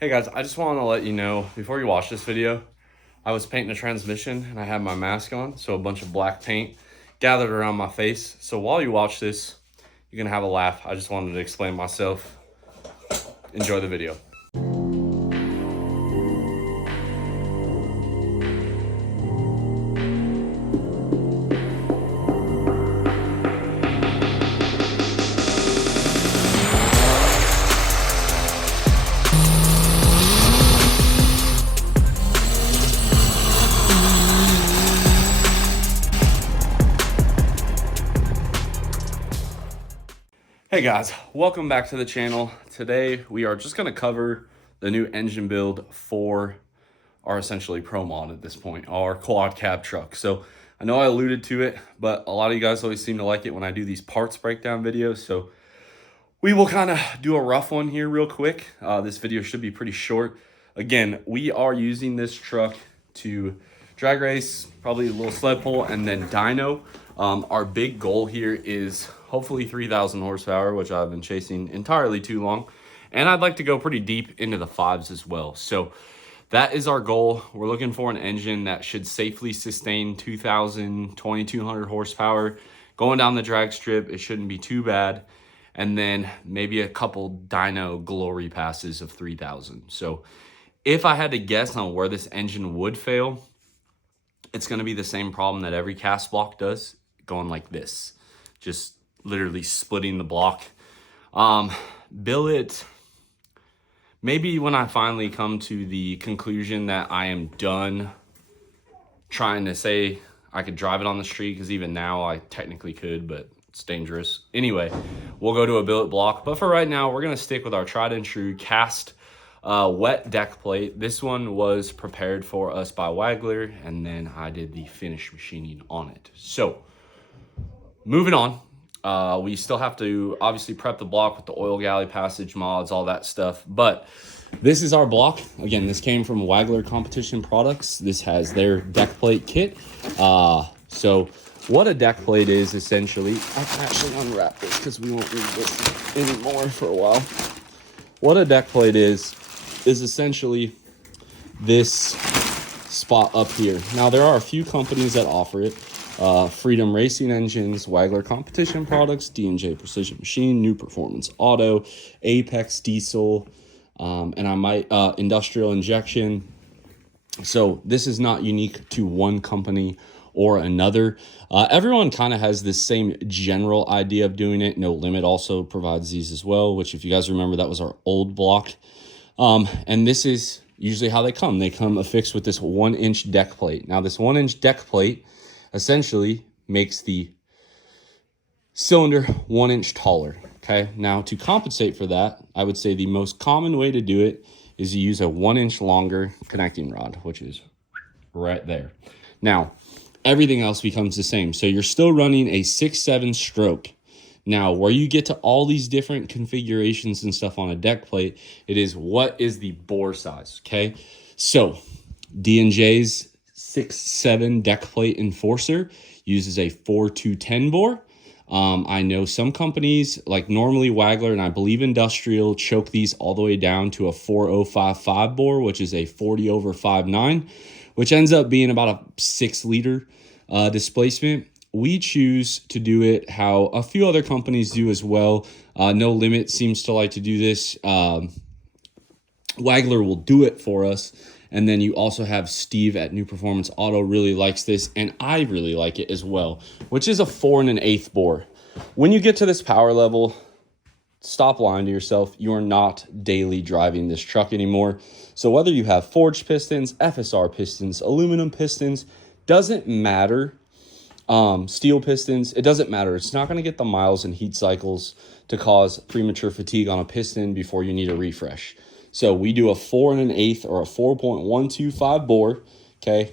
Hey guys, I just want to let you know, before you watch this video, I was painting a transmission and I had my mask on, so a bunch of black paint gathered around my face. So while you watch this, you're gonna have a laugh. I just wanted to explain myself. Enjoy the video. Hey guys, welcome back to the channel. Today we are just gonna cover the new engine build for our essentially pro mod at this point, our quad cab truck. So I know I alluded to it, but a lot of you guys always seem to like it when I do these parts breakdown videos. So we will kind of do a rough one here real quick. This video should be pretty short. Again, we are using this truck to drag race, probably a little sled pull, and then dyno. Our big goal here is hopefully 3,000 horsepower, which I've been chasing entirely too long. And I'd like to go pretty deep into the fives as well. So that is our goal. We're looking for an engine that should safely sustain 2,000, 2,200 horsepower. Going down the drag strip, it shouldn't be too bad. And then maybe a couple dyno glory passes of 3,000. So if I had to guess on where this engine would fail, it's going to be the same problem that every cast block does, going like this, just literally splitting the block. Billet, maybe when I finally come to the conclusion that I am done trying to say I could drive it on the street, because even now I technically could, but it's dangerous. Anyway, we'll go to a billet block, but for right now, we're going to stick with our tried and true cast wet deck plate. This one was prepared for us by Wagler, and then I did the finish machining on it. So moving on, we still have to obviously prep the block with the oil galley passage mods, all that stuff, but this is our block. Again, this came from Wagler Competition Products. This has their deck plate kit. So what a deck plate is essentially, I can actually unwrap this because we won't need this anymore for a while. What a deck plate is essentially this spot up here. Now there are a few companies that offer it. Freedom Racing Engines, Wagler Competition Products, D&J Precision Machine, New Performance Auto, Apex Diesel, and I might Industrial Injection. So this is not unique to one company or another. Everyone kind of has this same general idea of doing it. No Limit also provides these as well, which if you guys remember, that was our old block. And this is usually how they come. They come affixed with this 1-inch deck plate. Now this 1-inch deck plate essentially makes the cylinder 1 inch taller. Okay, now to compensate for that, I would say the most common way to do it is to use a 1 inch longer connecting rod, which is right there. Now everything else becomes the same, so you're still running a 6/7 stroke. Now where you get to all these different configurations and stuff on a deck plate, it is what is the bore size. Okay, so D&J's 6/7 deck plate enforcer uses a 4-2-10 bore. I know some companies, like normally Wagler and I believe Industrial, choke these all the way down to a 4.055 bore, which is a 40/5.9, which ends up being about a 6-liter displacement. We choose to do it how a few other companies do as well. No Limit seems to like to do this. Wagler will do it for us. And then you also have Steve at New Performance Auto really likes this, and I really like it as well, which is a 4 1/8 bore. When you get to this power level, stop lying to yourself. You are not daily driving this truck anymore. So whether you have forged pistons, FSR pistons, aluminum pistons, doesn't matter. Steel pistons, it doesn't matter. It's not going to get the miles and heat cycles to cause premature fatigue on a piston before you need a refresh. So we do a 4 1/8 or a 4.125 bore, okay,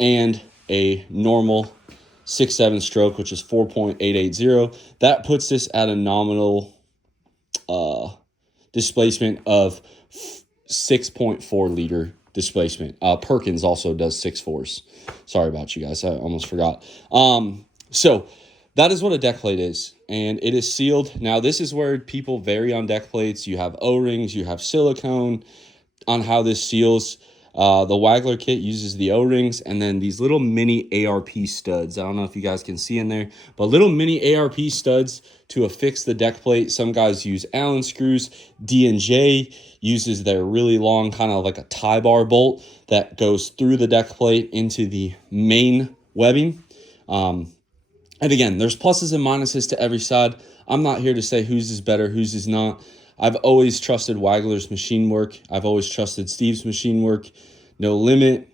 and a normal 6/7 stroke, which is 4.880. That puts this at a nominal displacement of 6.4 liter displacement. Perkins also does 6.4s. Sorry about you guys, I almost forgot. So that is what a deck plate is, and it is sealed. Now, this is where people vary on deck plates. You have O-rings, you have silicone. on how this seals. The Waggler kit uses the O-rings and then these little mini ARP studs. I don't know if you guys can see in there, but little mini ARP studs to affix the deck plate. Some guys use Allen screws. D&J uses their really long, kind of like a tie bar bolt that goes through the deck plate into the main webbing. And again, there's pluses and minuses to every side. I'm not here to say whose is better, whose is not. I've always trusted Waggler's machine work. I've always trusted Steve's machine work. No Limit.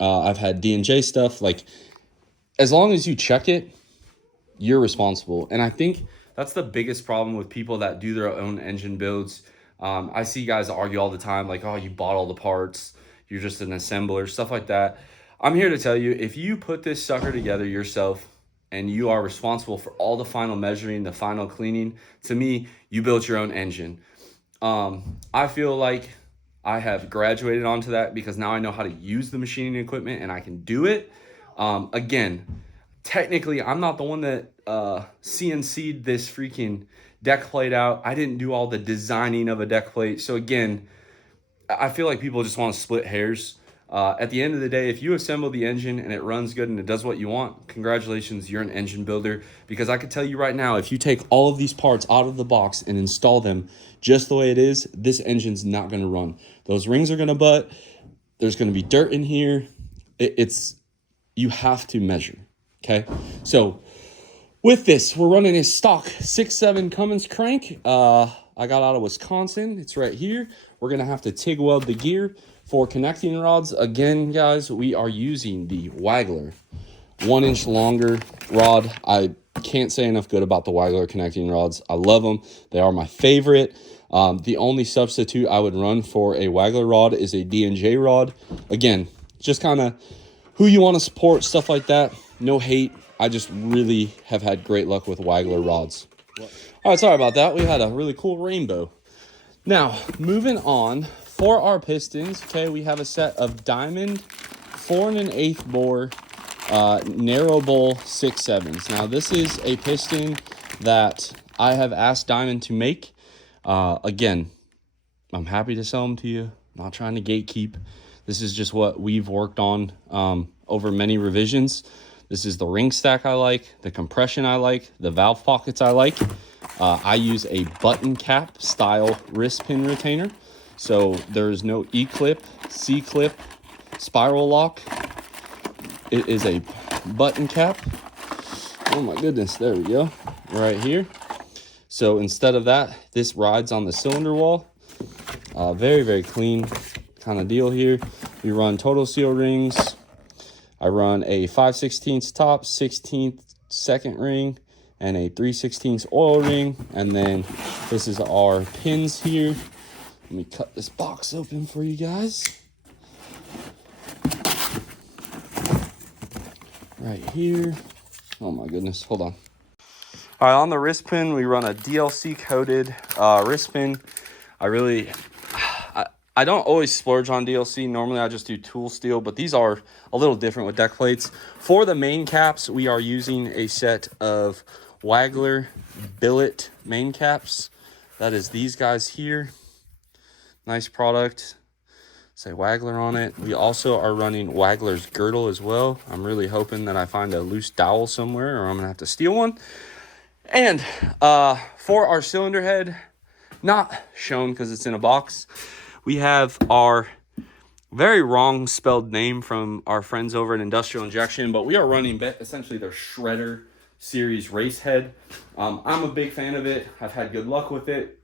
I've had D&J stuff. Like, as long as you check it, you're responsible. And I think that's the biggest problem with people that do their own engine builds. I see guys argue all the time, like, oh, you bought all the parts. You're just an assembler, stuff like that. I'm here to tell you, if you put this sucker together yourself, and you are responsible for all the final measuring, the final cleaning, to me, you built your own engine. I feel like I have graduated onto that because now I know how to use the machining equipment and I can do it. Again, technically, I'm not the one that CNC'd this freaking deck plate out. I didn't do all the designing of a deck plate. So again, I feel like people just want to split hairs. At the end of the day, if you assemble the engine and it runs good and it does what you want, congratulations, you're an engine builder. Because I can tell you right now, if you take all of these parts out of the box and install them just the way it is, this engine's not going to run. Those rings are going to butt. There's going to be dirt in here. You have to measure, okay? So with this, we're running a stock 6.7 Cummins crank. I got out of Wisconsin. It's right here. We're going to have to TIG weld the gear. For connecting rods, again, guys, we are using the Waggler 1 inch longer rod. I can't say enough good about the Waggler connecting rods. I love them. They are my favorite. The only substitute I would run for a Waggler rod is a D&J rod. Again, just kind of who you want to support, stuff like that. No hate. I just really have had great luck with Waggler rods. All right, sorry about that. We had a really cool rainbow. Now, moving on. For our pistons, okay, we have a set of Diamond 4 1/8 bore narrow bowl 6.7s. Now, this is a piston that I have asked Diamond to make. Again, I'm happy to sell them to you. I'm not trying to gatekeep. This is just what we've worked on over many revisions. This is the ring stack I like, the compression I like, the valve pockets I like. I use a button cap style wrist pin retainer. So there's no E-clip, C-clip, spiral lock. It is a button cap. Oh my goodness, there we go, right here. So instead of that, this rides on the cylinder wall. Very, very clean kind of deal here. We run total seal rings. I run a 5/16 top, 16th second ring, and a 3/16 oil ring. And then this is our pins here. Let me cut this box open for you guys. Right here. Oh my goodness, hold on. All right, on the wrist pin, we run a DLC coated wrist pin. I don't always splurge on DLC. Normally I just do tool steel, but these are a little different with deck plates. For the main caps, we are using a set of Waggler billet main caps. That is these guys here. Nice product. Say Waggler on it. We also are running Waggler's girdle as well. I'm really hoping that I find a loose dowel somewhere or I'm going to have to steal one. And for our cylinder head, not shown because it's in a box, we have our very wrong spelled name from our friends over at Industrial Injection, but we are running essentially their Shredder series race head. I'm a big fan of it. I've had good luck with it.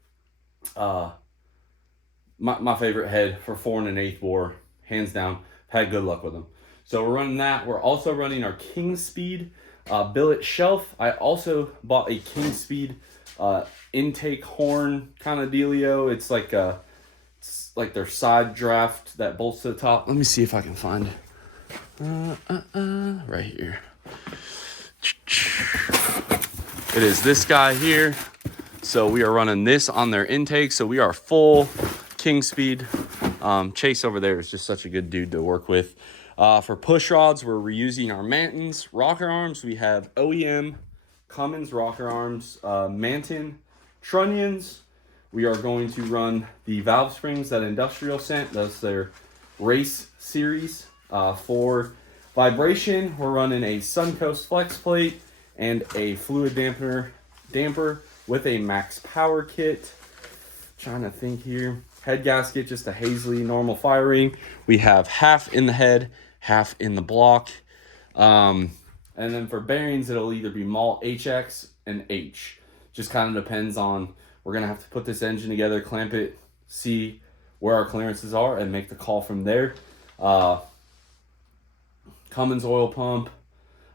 My favorite head for 4 1/8 bore, hands down. Had good luck with them. So we're running that. We're also running our King Speed billet shelf. I also bought a King Speed intake horn kind of dealio. It's like their side draft that bolts to the top. Let me see if I can find it. Right here. It is this guy here. So we are running this on their intake. So we are full King Speed. Chase over there is just such a good dude to work with. For push rods, we're reusing our Mantons. Rocker arms, we have OEM Cummins rocker arms, Manton Trunnions. we are going to run the valve springs that Industrial sent. That's their race series. For vibration, we're running a Suncoast flex plate and a fluid damper with a max power kit. Trying to think here. Head gasket, just a Hazley normal firing. We have half in the head, half in the block. And then for bearings, it'll either be Malt HX and H. Just kind of depends on, we're going to have to put this engine together, clamp it, see where our clearances are, and make the call from there. Cummins oil pump.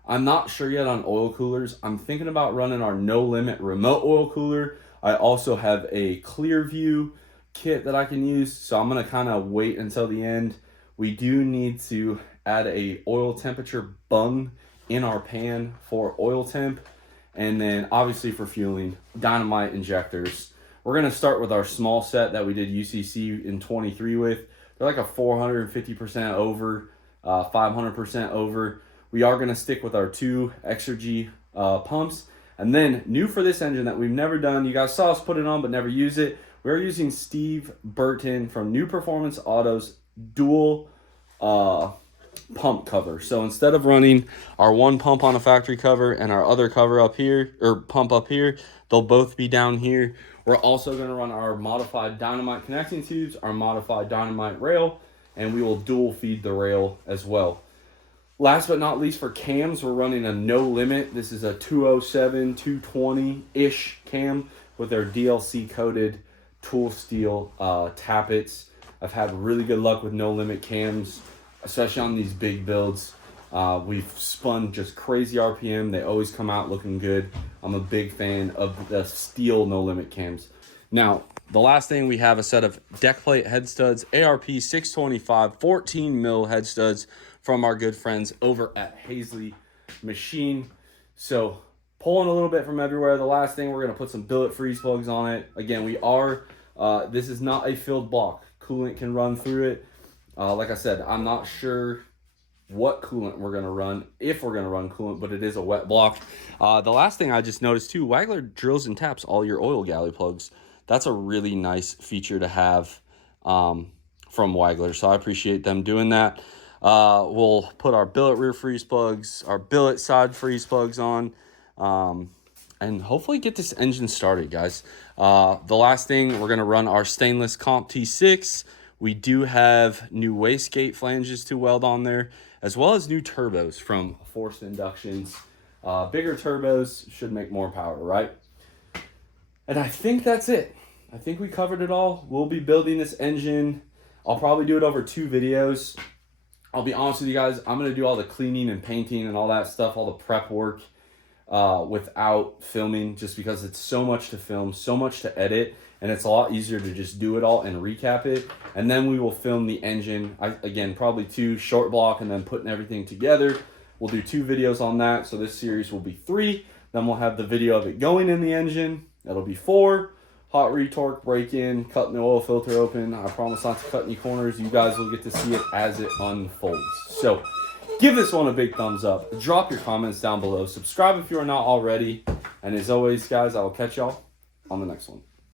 I'm not sure yet on oil coolers. I'm thinking about running our No Limit remote oil cooler. I also have a Clearview kit that I can use, so I'm going to kind of wait until the end. We do need to add a oil temperature bung in our pan for oil temp, and then obviously for fueling, dynamite injectors. We're going to start with our small set that we did UCC in 23 with. They're like a 450% over, 500% over. We are going to stick with our 2 Exergy pumps. And then new for this engine that we've never done, you guys saw us put it on but never use it. We're using Steve Burton from New Performance Auto's dual pump cover. So instead of running our one pump on a factory cover and our other cover up here, or pump up here, they'll both be down here. We're also going to run our modified dynamite connecting tubes, our modified dynamite rail, and we will dual feed the rail as well. Last but not least, for cams, we're running a No Limit. This is a 207, 220-ish cam with our DLC coated tool steel tappets. I've had really good luck with No Limit cams, especially on these big builds. We've spun just crazy RPM. They always come out looking good. I'm a big fan of the steel No Limit cams. Now, the last thing, we have a set of deck plate head studs, ARP 625 14 mil head studs from our good friends over at Hazley Machine. So pulling a little bit from everywhere. The last thing, we're going to put some billet freeze plugs on it. Again, we are, this is not a filled block. Coolant can run through it. Like I said, I'm not sure what coolant we're going to run, if we're going to run coolant, but it is a wet block. The last thing I just noticed too, Wagler drills and taps all your oil galley plugs. That's a really nice feature to have from Wagler, so I appreciate them doing that. We'll put our billet rear freeze plugs, our billet side freeze plugs on, and hopefully get this engine started, guys. The last thing, we're going to run our stainless Comp T6. We do have new wastegate flanges to weld on there, as well as new turbos from Forced Inductions. Bigger turbos should make more power, right? And I think that's it. I think we covered it all. We'll be building this engine. I'll probably do it over 2 videos. I'll be honest with you guys, I'm going to do all the cleaning and painting and all that stuff, all the prep work without filming, just because it's so much to film, so much to edit, and it's a lot easier to just do it all and recap it. And then we will film the engine. Again, probably 2 short block and then putting everything together. We'll do 2 videos on that. So this series will be 3. Then we'll have the video of it going in the engine. That'll be 4. Hot retorque, break-in, cutting the oil filter open. I promise not to cut any corners. You guys will get to see it as it unfolds. So give this one a big thumbs up. Drop your comments down below. Subscribe if you are not already. And as always, guys, I will catch y'all on the next one.